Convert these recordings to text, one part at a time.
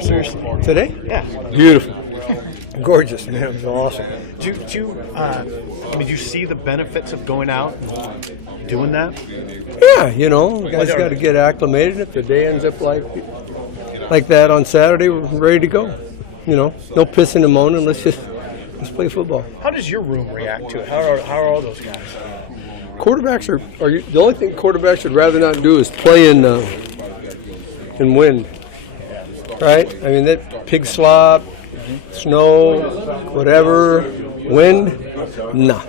Seriously. Today? Yeah. Beautiful. Gorgeous, man. It was awesome. Did you see the benefits of going out and doing that? Yeah, guys got to get acclimated. If the day ends up like that on Saturday, we're ready to go. No pissing and moaning. Let's play football. How does your room react to it? How are all those guys? Quarterbacks the only thing quarterbacks would rather not do is play in wind, right? I mean, that pig slop, snow, whatever, wind, nah.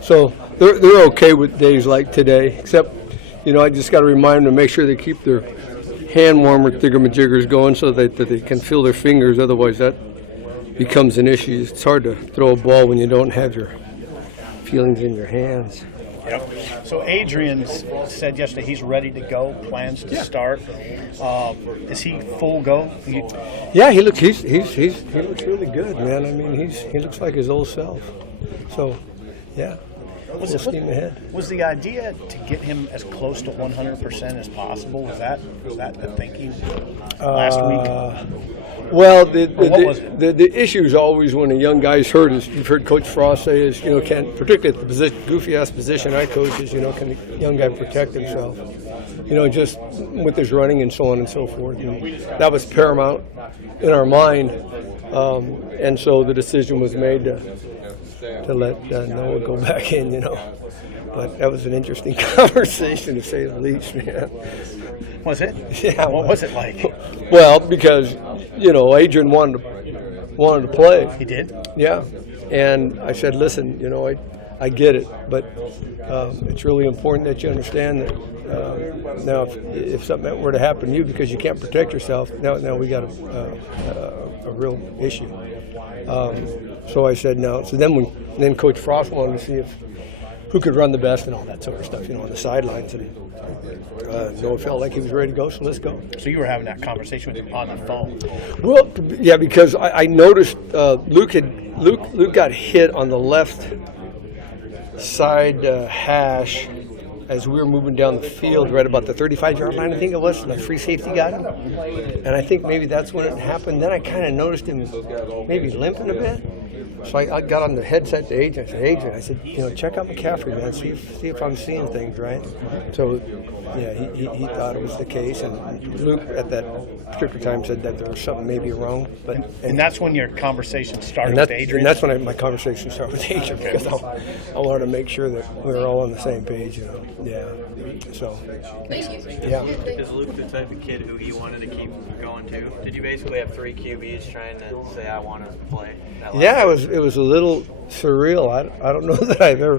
So they're okay with days like today, except, I just got to remind them to make sure they keep their hand warmer thingamajigers going so that they can feel their fingers. Otherwise, that becomes an issue. It's hard to throw a ball when you don't have your feelings in your hands. Yep. So Adrian said yesterday he's ready to go, plans to start. Is he full go? Yeah, he looks really good, man. I mean, he looks like his old self. So, yeah. Full steam ahead. Was the idea to get him as close to 100% as possible? Was that the thinking last week? Well, the issue is always when a young guy's hurt, as you've heard Coach Frost say, is, particularly at the goofy-ass position I coach is, can the young guy protect himself? Just with his running and so on and so forth. And that was paramount in our mind. And so the decision was made to let Noah go back in, But that was an interesting conversation, to say the least, man. Was it? Yeah. What was it like? Well, because, Adrian wanted to play. He did? Yeah. And I said, listen, I get it, but it's really important that you understand that now if something were to happen to you because you can't protect yourself, now we got a real issue. So I said no. So then Coach Frost wanted to see who could run the best and all that sort of stuff, on the sidelines. And Noah felt like he was ready to go, so let's go. So you were having that conversation with him on the phone? Well, yeah, because I noticed Luke got hit on the left side hash as we were moving down the field right about the 35-yard line, I think it was, and the free safety got him. And I think maybe that's when it happened. Then I kind of noticed him maybe limping a bit. So I got on the headset to Adrian. I said, check out McCaffrey, man. See if I'm seeing things right. So, yeah, he thought it was the case. And Luke, at that particular time, said that there was something maybe wrong. And that's when your conversation started with Adrian? And that's when my conversation started with Adrian, because I wanted to make sure that we were all on the same page, Yeah. So, yeah. Is Luke the type of kid who you wanted to keep going to? Did you basically have three QBs trying to say, I want to play? Yeah, it was a little surreal. I don't know that I've ever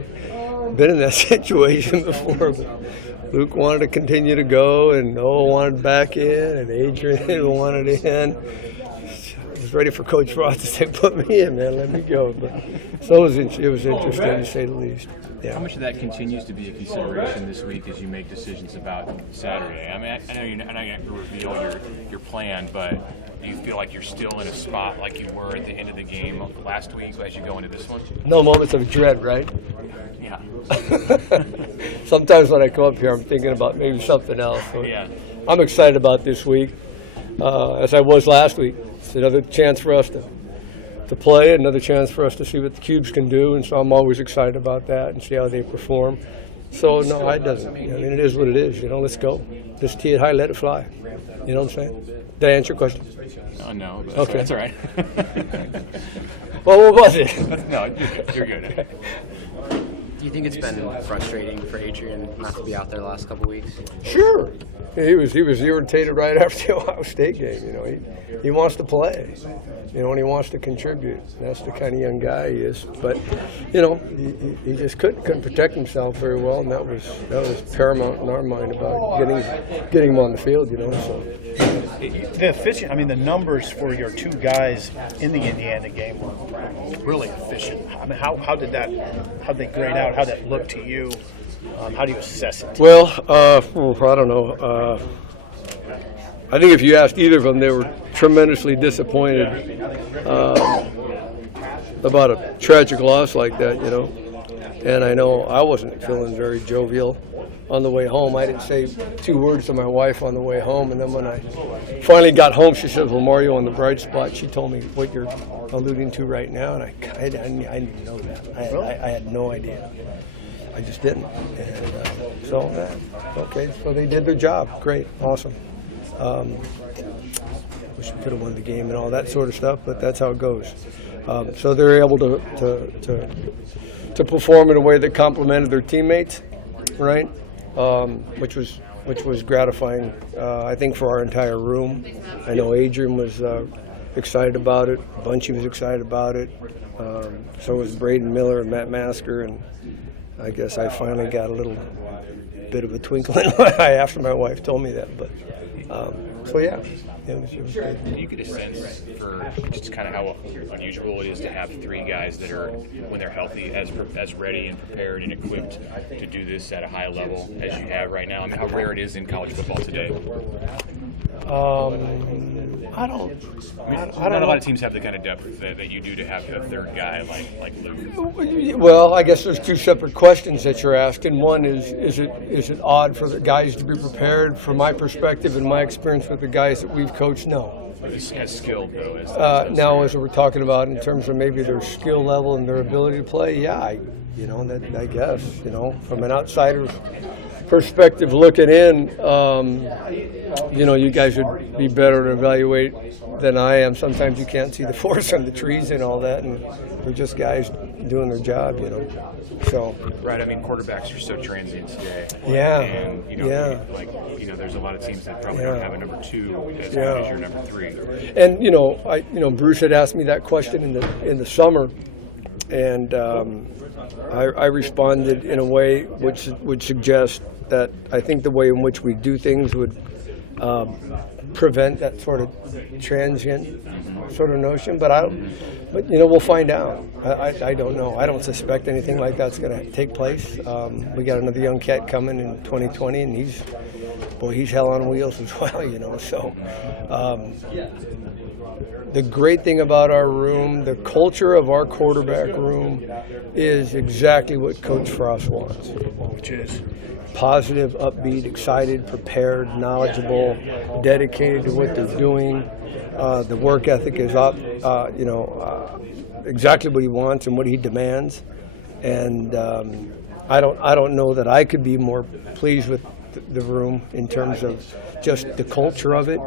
been in that situation before. But Luke wanted to continue to go, and Noah wanted back in, and Adrian wanted in. I was ready for Coach Frost to say, "Put me in, man. Let me go." But so it was interesting, to say the least. Yeah. How much of that continues to be a consideration this week as you make decisions about Saturday? I mean, I know you're not going to reveal your plan, but do you feel like you're still in a spot like you were at the end of the game last week as you go into this one? No moments of dread, right? Yeah. Sometimes when I come up here, I'm thinking about maybe something else. So yeah. I'm excited about this week, as I was last week. It's another chance for us to play, another chance for us to see what the Cubes can do, and so I'm always excited about that and see how they perform. So, no, it doesn't. I mean, it is what it is. Let's go. Just tee it high, let it fly. You know what I'm saying? Did I answer your question? Oh, no. But okay. That's all right. Well, what was it? No, you're good. Do you think it's been frustrating for Adrian not to be out there the last couple of weeks? Sure. He was irritated right after the Ohio State game. He wants to play, and he wants to contribute. That's the kind of young guy he is. But, he just couldn't protect himself very well, and that was paramount in our mind about getting him on the field. So. The efficient, the numbers for your two guys in the Indiana game were really efficient. How'd they grade out? How'd that look to you? How do you assess it? Well, I don't know. I think if you asked either of them, they were tremendously disappointed about a tragic loss like that. And I know I wasn't feeling very jovial on the way home. I didn't say 2 words to my wife on the way home. And then when I finally got home, she said, well, Mario, on the bright spot, she told me what you're alluding to right now. And I didn't know that. I had no idea. I just didn't. And okay, so they did their job. Great, awesome. Wish we could have won the game and all that sort of stuff, but that's how it goes. So they're able to perform in a way that complemented their teammates, right? Which was gratifying, I think, for our entire room. I know Adrian was excited about it. Bunchy was excited about it. So was Braden Miller and Matt Masker, and I guess I finally got a little bit of a twinkle in my eye after my wife told me that. But so yeah, it was good. Do you get a sense for just kind of how unusual it is to have 3 guys that are, when they're healthy, as ready and prepared and equipped to do this at a high level as you have right now? I mean, how rare it is in college football today? I don't Not a lot of teams have the kind of depth that you do to have a third guy like Luke. Well, I guess there's 2 separate questions that you're asking. One is it odd for the guys to be prepared? From my perspective and my experience with the guys that we've coached, no. As skilled though Now, as we're talking about in terms of maybe their skill level and their ability to play, yeah, I guess, from an outsider's perspective looking in, you guys would be better to evaluate than I am. Sometimes you can't see the forest on the trees and all that, and they're just guys doing their job, So. Right. I mean, quarterbacks are so transient today. Yeah. And there's a lot of teams that probably don't have a number 2 as good as your number 3. And Bruce had asked me that question in the summer, and I responded in a way which would suggest that I think the way in which we do things would prevent that sort of transient sort of notion. But we'll find out. I don't know. I don't suspect anything like that's going to take place. We got another young cat coming in 2020, and he's hell on wheels as well. So. The great thing about our room, the culture of our quarterback room, is exactly what Coach Frost wants. Which is? Positive, upbeat, excited, prepared, knowledgeable, dedicated to what they're doing. The work ethic is up, exactly what he wants and what he demands. And I don't know that I could be more pleased with the room in terms of just the culture of it,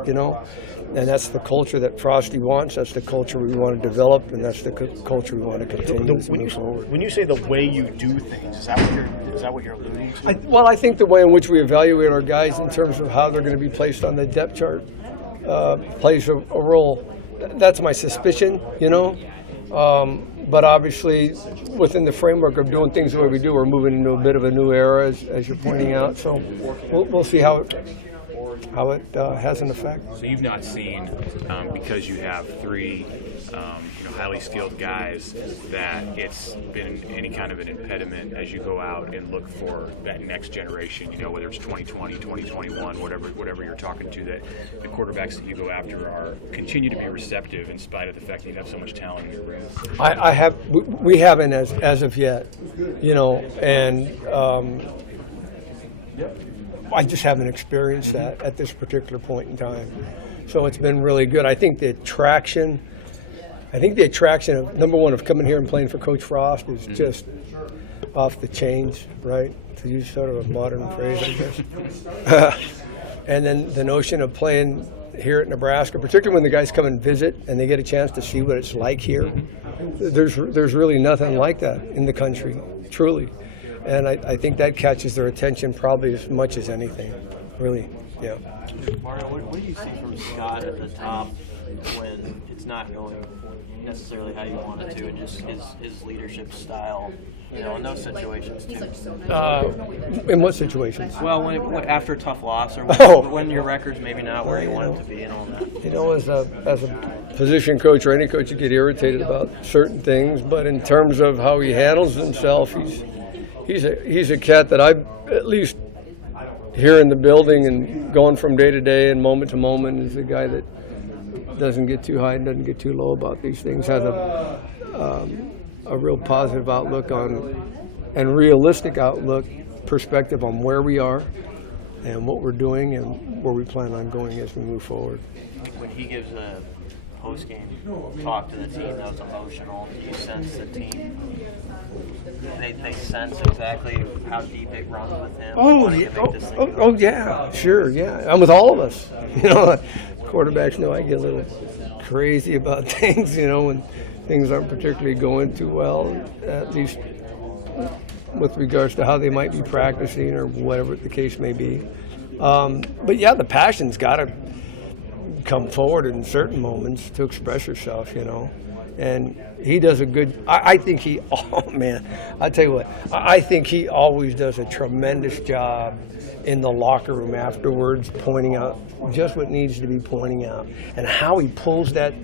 And that's the culture that Frosty wants. That's the culture we want to develop, and that's the culture we want to continue to move forward. When you say the way you do things, is that what you're alluding to? I think the way in which we evaluate our guys in terms of how they're going to be placed on the depth chart plays a role. That's my suspicion, But obviously, within the framework of doing things the way we do, we're moving into a bit of a new era, as you're pointing out. So we'll see how it has an effect. So you've not seen, because you have 3 highly skilled guys, that it's been any kind of an impediment as you go out and look for that next generation, whether it's 2020, 2021, whatever you're talking to, that the quarterbacks that you go after continue to be receptive in spite of the fact that you have so much talent in your room? We haven't as of yet, and I just haven't experienced that at this particular point in time. So it's been really good. I think the attraction of, number one, of coming here and playing for Coach Frost is just off the chains, right? To use sort of a modern phrase, I guess. And then the notion of playing here at Nebraska, particularly when the guys come and visit and they get a chance to see what it's like here. There's really nothing like that in the country, truly. And I think that catches their attention probably as much as anything, really, yeah. Mario, what do you see from Scott at the top when it's not going necessarily how you want it to, and just his leadership style, in those situations too? In what situations? Well, when after a tough loss, or when your record's maybe not where you want it to be, and all that. As a position coach or any coach, you get irritated about certain things, but in terms of how he handles himself, he's a cat that I've at least here in the building and going from day to day and moment to moment is a guy that doesn't get too high and doesn't get too low about these things, has a real positive outlook on and realistic outlook perspective on where we are and what we're doing and where we plan on going as we move forward. When he gives a post-game talk to the team that was emotional, do you sense the team, they sense exactly how deep it runs with him? wanting to make this thing go? Yeah, sure, yeah. I'm with all of us. Quarterbacks know I get a little crazy about things, when things aren't particularly going too well, at least with regards to how they might be practicing or whatever the case may be. But yeah, the passion's got to come forward in certain moments to express yourself, And he does a good. I think he. Oh man, I tell you what. I think he always does a tremendous job in the locker room afterwards, pointing out just what needs to be pointing out, and how he pulls that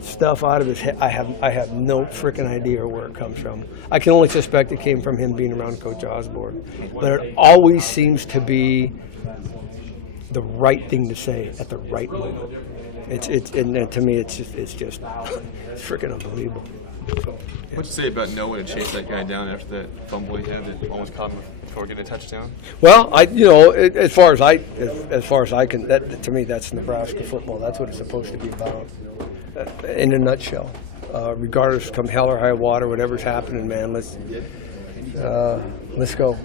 stuff out of his head. I have no freaking idea where it comes from. I can only suspect it came from him being around Coach Osborne, but it always seems to be the right thing to say at the right moment. And to me, it's just freaking unbelievable. What'd you say about knowing to chase that guy down after that fumble he had that almost caught him before getting a touchdown? Well, as far as I can, to me, that's Nebraska football. That's what it's supposed to be about, in a nutshell. Regardless, come hell or high water, whatever's happening, man, let's go.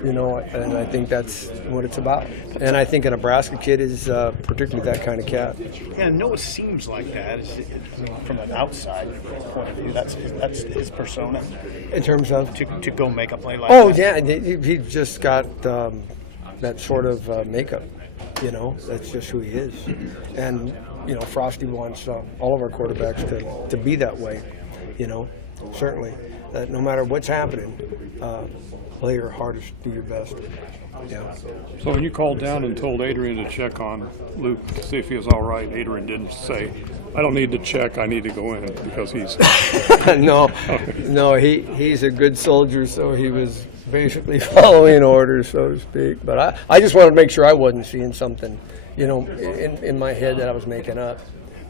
And I think that's what it's about. And I think a Nebraska kid is particularly that kind of cat. Yeah, Noah seems like that. From an outside point of view, that's his persona. In terms of? To go make a play like Oh, that. yeah, he just got that sort of makeup. That's just who he is. And, Frosty wants all of our quarterbacks to be that way, certainly. That no matter what's happening, play your hardest, do your best. Yeah. So when you called down and told Adrian to check on Luke to see if he was all right, Adrian didn't say, I don't need to check, I need to go in because he's... No, he's a good soldier, so he was basically following orders, so to speak. But I just wanted to make sure I wasn't seeing something, in my head that I was making up,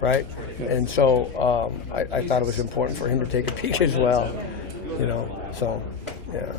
right? And so I thought it was important for him to take a peek as well, so, yeah.